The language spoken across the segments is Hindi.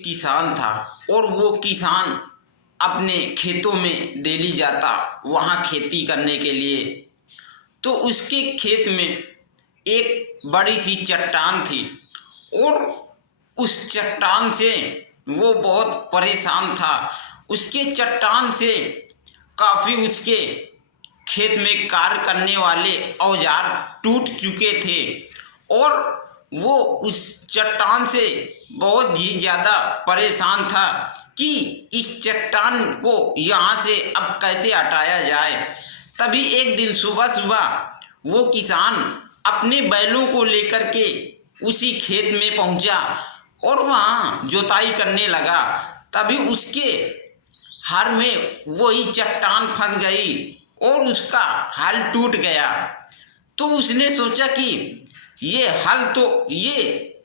किसान था और वो किसान अपने खेतों में डेली जाता वहाँ खेती करने के लिए। तो उसके खेत में एक बड़ी सी चट्टान थी और उस चट्टान से वो बहुत परेशान था। उसके चट्टान से काफ़ी उसके खेत में कार्य करने वाले औजार टूट चुके थे और वो उस चट्टान से बहुत ही ज़्यादा परेशान था कि इस चट्टान को यहाँ से अब कैसे हटाया जाए। तभी एक दिन सुबह सुबह वो किसान अपने बैलों को लेकर के उसी खेत में पहुँचा और वहाँ जुताई करने लगा। तभी उसके हर में वही चट्टान फंस गई और उसका हल टूट गया। तो उसने सोचा कि ये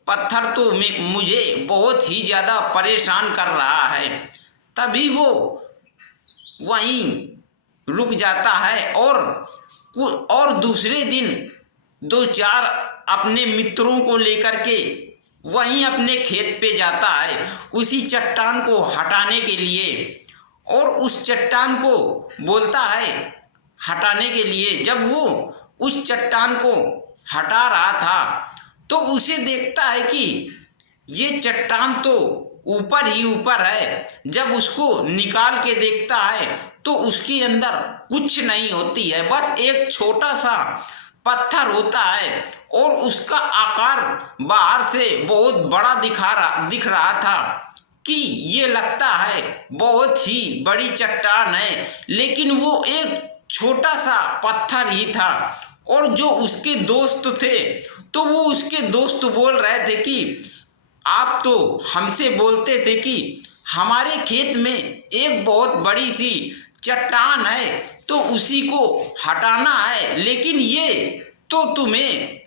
पत्थर तो मुझे बहुत ही ज़्यादा परेशान कर रहा है। तभी वो वहीं रुक जाता है और दूसरे दिन दो चार अपने मित्रों को लेकर के वहीं अपने खेत पे जाता है उसी चट्टान को हटाने के लिए। और उस चट्टान को बोलता है हटाने के लिए। जब वो उस चट्टान को हटा रहा था तो उसे देखता है कि ये चट्टान तो ऊपर ही ऊपर है। जब उसको निकाल के देखता है तो उसके अंदर कुछ नहीं होती है, बस एक छोटा सा पत्थर होता है और उसका आकार बाहर से बहुत बड़ा दिख रहा था कि ये लगता है बहुत ही बड़ी चट्टान है, लेकिन वो एक छोटा सा पत्थर ही था। और जो उसके दोस्त थे तो वो उसके दोस्त बोल रहे थे कि आप तो हमसे बोलते थे कि हमारे खेत में एक बहुत बड़ी सी चट्टान है तो उसी को हटाना है, लेकिन ये तो तुम्हें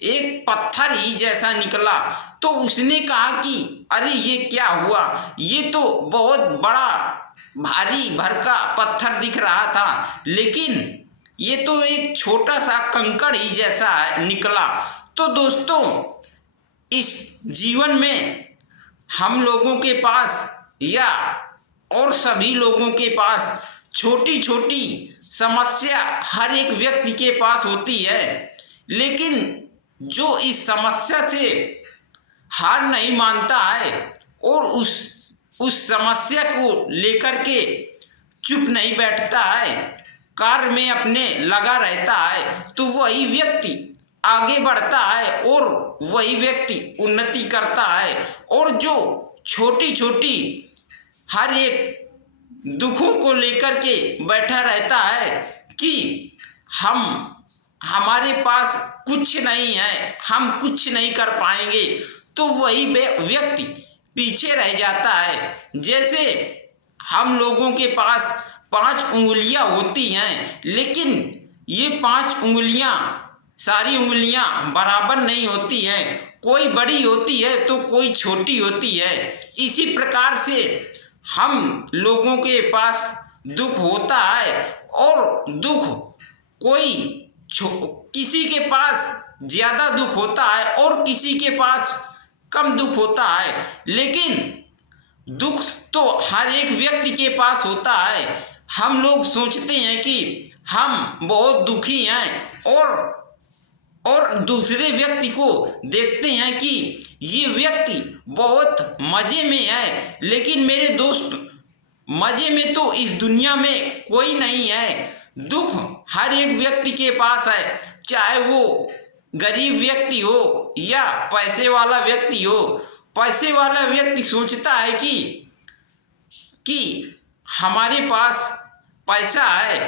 एक पत्थर ही जैसा निकला। तो उसने कहा कि अरे ये क्या हुआ, ये तो बहुत बड़ा भारी भरका पत्थर दिख रहा था, लेकिन ये तो एक छोटा सा कंकड़ ही जैसा निकला। तो दोस्तों, इस जीवन में हम लोगों के पास या और सभी लोगों के पास छोटी छोटी समस्या हर एक व्यक्ति के पास होती है, लेकिन जो इस समस्या से हार नहीं मानता है और उस समस्या को लेकर के चुप नहीं बैठता है, कार्य में अपने लगा रहता है, तो वही व्यक्ति आगे बढ़ता है और वही व्यक्ति उन्नति करता है। और जो छोटी छोटी हर एक दुखों को लेकर के बैठा रहता है कि हमारे पास कुछ नहीं है, हम कुछ नहीं कर पाएंगे, तो वही व्यक्ति पीछे रह जाता है। जैसे हम लोगों के पास 5 उंगलियां होती हैं, लेकिन ये 5 उंगलियां सारी उंगलियां बराबर नहीं होती हैं, कोई बड़ी होती है तो कोई छोटी होती है। इसी प्रकार से हम लोगों के पास दुख होता है और दुख किसी के पास ज़्यादा दुख होता है और किसी के पास कम दुख होता है, लेकिन दुख तो हर एक व्यक्ति के पास होता है। हम लोग सोचते हैं कि हम बहुत दुखी हैं और दूसरे व्यक्ति को देखते हैं कि ये व्यक्ति बहुत मज़े में है, लेकिन मेरे दोस्त, मज़े में तो इस दुनिया में कोई नहीं है। दुख हर एक व्यक्ति के पास है, चाहे वो गरीब व्यक्ति हो या पैसे वाला व्यक्ति हो। पैसे वाला व्यक्ति सोचता है कि हमारे पास पैसा है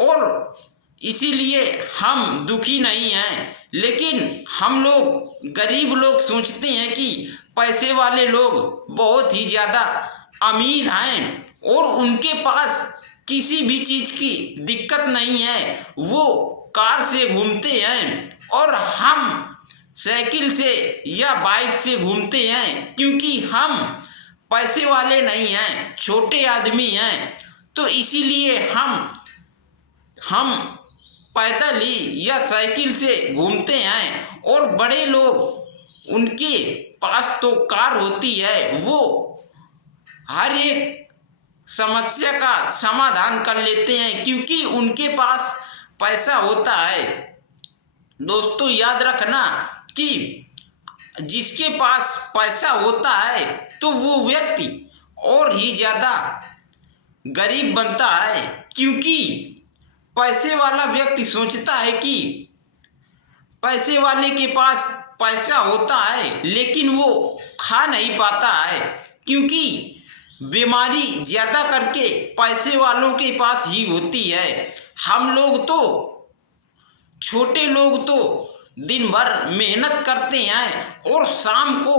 और इसीलिए हम दुखी नहीं हैं, लेकिन हम लोग गरीब लोग सोचते हैं कि पैसे वाले लोग बहुत ही ज़्यादा अमीर हैं और उनके पास किसी भी चीज़ की दिक्कत नहीं है, वो कार से घूमते हैं और हम साइकिल से या बाइक से घूमते हैं, क्योंकि हम पैसे वाले नहीं हैं, छोटे आदमी हैं। तो इसीलिए हम पैदल ही या साइकिल से घूमते हैं और बड़े लोग उनके पास तो कार होती है, वो हर एक समस्या का समाधान कर लेते हैं क्योंकि उनके पास पैसा होता है। दोस्तों याद रखना कि जिसके पास पैसा होता है तो वो व्यक्ति और ही ज़्यादा गरीब बनता है, क्योंकि पैसे वाला व्यक्ति सोचता है कि पैसे वाले के पास पैसा होता है लेकिन वो खा नहीं पाता है, क्योंकि बीमारी ज़्यादा करके पैसे वालों के पास ही होती है। हम लोग तो, छोटे लोग तो दिन भर मेहनत करते हैं और शाम को